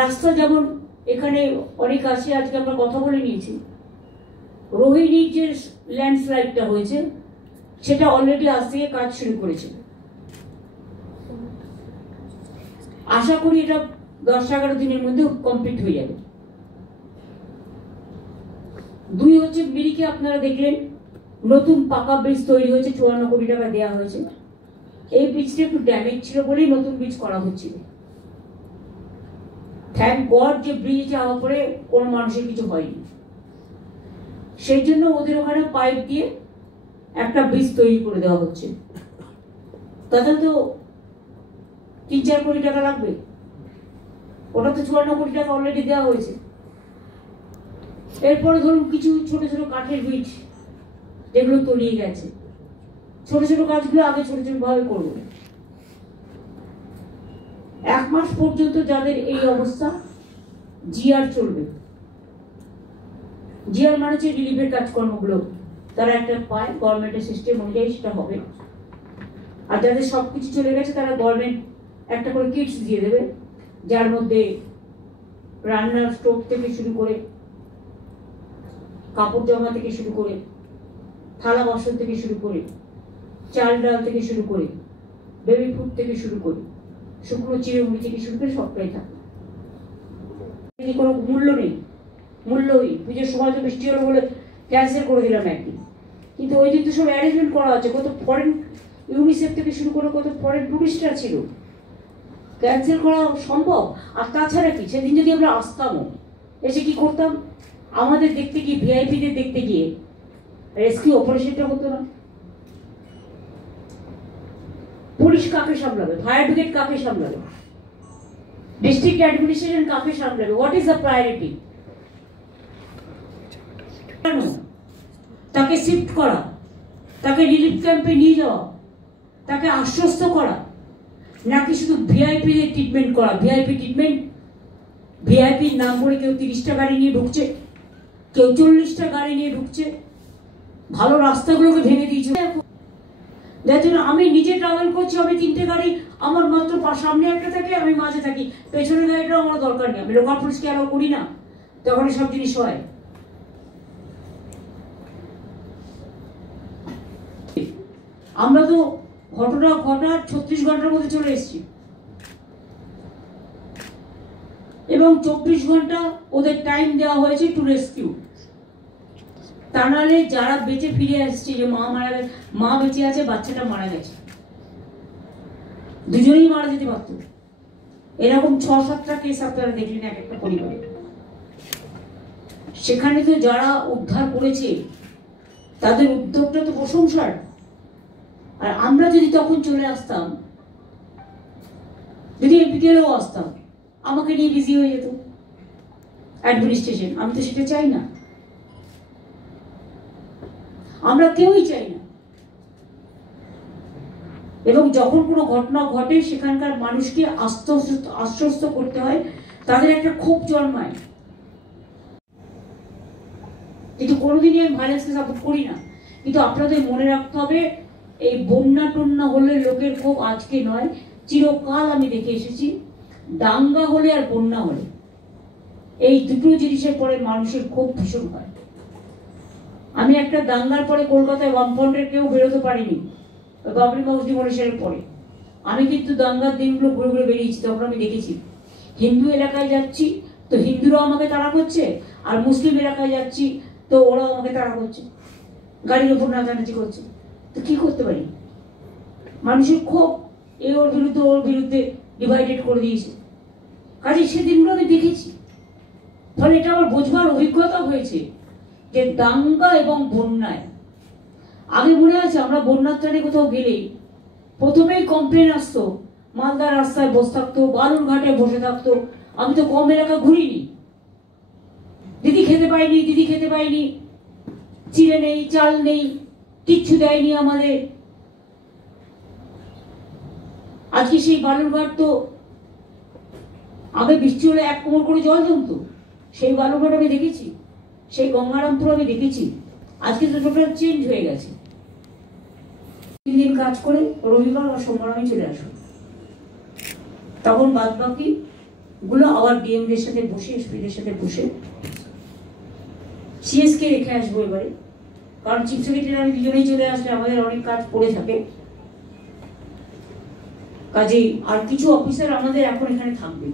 রাস্তা যেমন এখানে অনেক আছে, আজকে আমরা কথা বলে নিয়েছি। রোহিণীর যে ল্যান্ডস্লাইডটা হয়েছে সেটা অলরেডি আজ থেকে কাজ শুরু করেছে। আশা করি এটা 10-11 দিনের মধ্যে কমপ্লিট হয়ে যাবে। 2 হচ্ছে মিরিকে আপনারা দেখলেন নতুন পাকা ব্রিজ তৈরি হয়েছে, 54 কোটি টাকা দেওয়া হয়েছে। এই ব্রিজটা একটু ড্যামেজ ছিল বলেই নতুন ব্রিজ করা হচ্ছিল। থ্যাংক গড যে ব্রিজ হওয়ার পরে কোনো মানুষের কিছু হয়নি, সেই জন্য ওদের ওখানে পাইপ দিয়ে একটা ব্রিজ তৈরি করে দেওয়া হচ্ছে। তাতে তো 3-4 কোটি টাকা লাগবে, ওটা তো 54 কোটি টাকা অলরেডি দেওয়া হয়েছে। এরপরে ধরুন কিছু ছোট ছোট কাঠের ব্রিজ যেগুলো তলিয়ে গেছে, ছোট ছোট কাজগুলো আগে ছোট ছোট ভাবে করবো। 1 মাস পর্যন্ত যাদের এই অবস্থা জিআর চলবে। জিআর মানে হচ্ছে রিলিফের কাজকর্মগুলো তারা একটা পায়, গভর্নমেন্টের সিস্টেম অনুযায়ী সেটা হবে। আর যাদের সবকিছু চলে গেছে তারা গভর্নমেন্ট একটা করে কিটস দিয়ে দেবে, যার মধ্যে রান্নার স্টোভ থেকে শুরু করে, কাপড় জামা থেকে শুরু করে, থালা বাসন থেকে শুরু করে, চাল ডাল থেকে শুরু করে, বেবি ফুড থেকে শুরু করে, শুকনো চিড়েমুড়ি থেকে শুরু করে সবটাই থাকে। কোনো মূল্য নেই, মূল্যই পুজোর সময় তো বৃষ্টি হলো বলে ক্যান্সেল করে দিলাম একদিন, কিন্তু ওই দিন তো সব অ্যারেঞ্জমেন্ট করা আছে। কত ফরেন ইউনিসেফ থেকে শুরু করে কত ফরেন টুরিস্টরা ছিল, ক্যান্সেল করা সম্ভব? আর তাছাড়া কি, সেদিন যদি আমরা আসতামও, এসে কি করতাম, আমাদের দেখতে গিয়ে ভিআইপিদের দেখতে গিয়ে রেস্কিউ অপারেশনটা হতো না? পুলিশ কাকে সামলাবে, ফায়ার ব্রিগেড কাকে সামলাবে, ডিস্ট্রিক্ট অ্যাডমিনিস্ট্রেশন কাকে সামলাবে? What is the priority? তাকে শিফট করা, তাকে রিলিফ ক্যাম্পে নিয়ে যাওয়া, তাকে আশ্বস্ত করা, নাকি শুধু ভিআইপি দের ট্রিটমেন্ট করা? ভিআইপি ট্রিটমেন্ট, ভিআইপির নাম করে কেউ 30টা গাড়ি নিয়ে ঢুকছে, কেউ 40টা গাড়ি নিয়ে ঢুকছে, ভালো রাস্তাগুলোকে ভেঙে দিয়েছে। যার জন্য আমি নিজে ট্রাভেল করছি, আমি 3টে গাড়ি, আমার মাত্র সামনে একটা থাকে, আমি মাঝে থাকি, পেছনের গাড়িটাও আমার দরকার নেই, আমি লোকাল পুলিশকে অ্যালাউ করি না, তখন সব জিনিস হয়। আমরা তো ঘটনা ঘটার 36 ঘন্টার মধ্যে চলে এসেছি, এবং 24 ঘন্টা ওদের টাইম দেওয়া হয়েছে টু রেস্কিউ। তা নাহলে যারা বেঁচে ফিরে আসছে, যে মা মারা গেছে, মা বেঁচে আছে, বাচ্চাটা মারা গেছে, দুজনেই মারা যেতে পারত। এরকম 6-7টা কেস আপনারা দেখলেন এক একটা পরিবারে। সেখানে তো যারা উদ্ধার করেছে তাদের উদ্যোগটা তো প্রশংসার। আর আমরা যদি তখন চলে আসতাম, যদি বিকেলেও আসতাম, আমাকে নিয়ে বিজি হয়ে যেত অ্যাডমিনিস্ট্রেশন। আমি তো সেটা চাই না, আমরা কেউই চাই না। এবং যখন কোনো ঘটনা ঘটে সেখানকার মানুষকে আশ্বস্ত করতে হয়, তাদের একটা ক্ষোভ জন্মায়। কিন্তু কোনোদিনই আমি ভায়োলেন্সকে সাপোর্ট করি না, কিন্তু আপনাদের মনে রাখতে হবে, এই বন্যা টন্যা হলে লোকের ক্ষোভ আজকে নয়, চিরকাল আমি দেখে এসেছি। দাঙ্গা হলে আর বন্যা হলে, এই দুটো জিনিসের পরে মানুষের ক্ষোভ ভীষণ হয়। আমি একটা দাঙ্গার পরে কলকাতায় বামফ্রন্টের কেউ বেরোতে পারিনি, বাবরি মসজিদ মনীষের পরে। আমি কিন্তু দাঙ্গার দিনগুলো ঘুরে ঘুরে বেরিয়েছি, তখন আমি দেখেছি হিন্দু এলাকায় যাচ্ছি তো হিন্দুরাও আমাকে তাড়া করছে, আর মুসলিম এলাকায় যাচ্ছি তো ওরাও আমাকে তাড়া করছে, গাড়ির ওপর নাচানাচি করছে। তো কি করতে পারি? মানুষের ক্ষোভ এ ওর বিরুদ্ধে ওর বিরুদ্ধে ডিভাইডেড করে দিয়েছে। কাজে সে দিনগুলো আমি দেখেছি, ফলে এটা আমার বোঝবার অভিজ্ঞতা হয়েছে যে দাঙ্গা এবং বন্যায়, আগে মনে আছে আমরা বন্যার ত্রাণে কোথাও গেলেই প্রথমেই কমপ্লেন আসতো, মালদার রাস্তায় বসে থাকতো, বালুরঘাটে বসে থাকতো। আমি তো কম এলাকা ঘুরিনি, দিদি খেতে পাইনি, দিদি খেতে পাইনি, চিড়ে নেই, চাল নেই, কিচ্ছু দেয়নি আমাদের। আজকে সেই বালুরঘাট তো আগে বৃষ্টি হলে 1 কোমর করে জল জমতো, সেই বালুরঘাট আমি দেখেছি, সেই গঙ্গারামপুর আমি দেখেছি। আজকে তো টোটাল চেঞ্জ হয়ে গেছে। 3 দিন কাজ করে রবিবার বা সোমবার আমি চলে আসবো, তখন বাদ বাকি গুলো আবার ডিএমদের সাথে বসে, এসপিদের সাথে বসে সিএসকে রেখে আসবো এবারে, কারণ চিফ সেক্রেটারি আমি দুজনেই চলে আসলে আমাদের অনেক কাজ পড়ে থাকে। কাজেই আর কিছু অফিসার আমাদের এখন এখানে থাকবে।